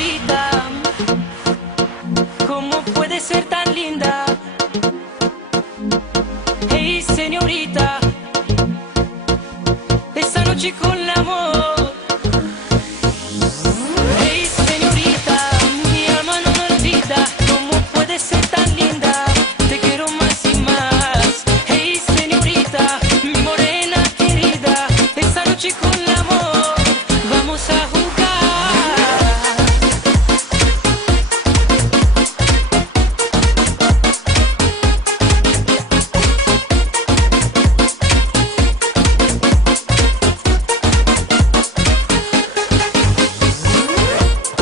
señorita, ¿cómo puede ser tan linda? Hey, señorita, esta noche con la amor. Hey, señorita, mi alma no me olvida. ¿Cómo puede ser tan linda? Te quiero más y más. Hey, señorita, mi morena querida, esta noche con el amor vamos a jugar.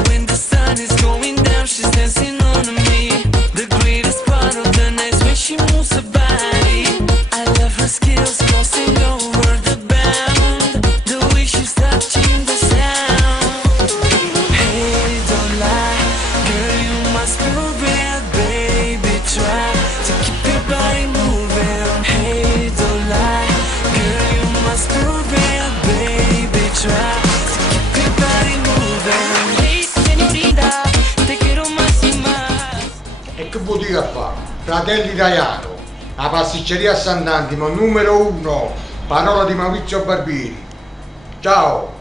When the sun is going down, she's dancing on me. The greatest part of the night is when she moves her body. I love her skills, crossing over the bound. The way she's touching the sound. Hey, don't lie, girl, you must prove it, baby. Try to keep your body moving. Hey, don't lie, girl, you must prove it, baby. Try to keep your body moving. Hey, señorita, te quiero más y más. E che bottega fa? Fratelli Italiano, la pasticceria a Sant'Antimo numero 1, parola di Maurizio Barbini. Ciao!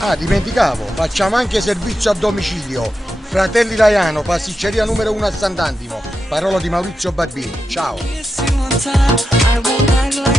Ah, dimenticavo, facciamo anche servizio a domicilio. Fratelli Italiano, pasticceria numero 1 a Sant'Antimo, parola di Maurizio Barbini. Ciao! Kiss you on top, I won't act like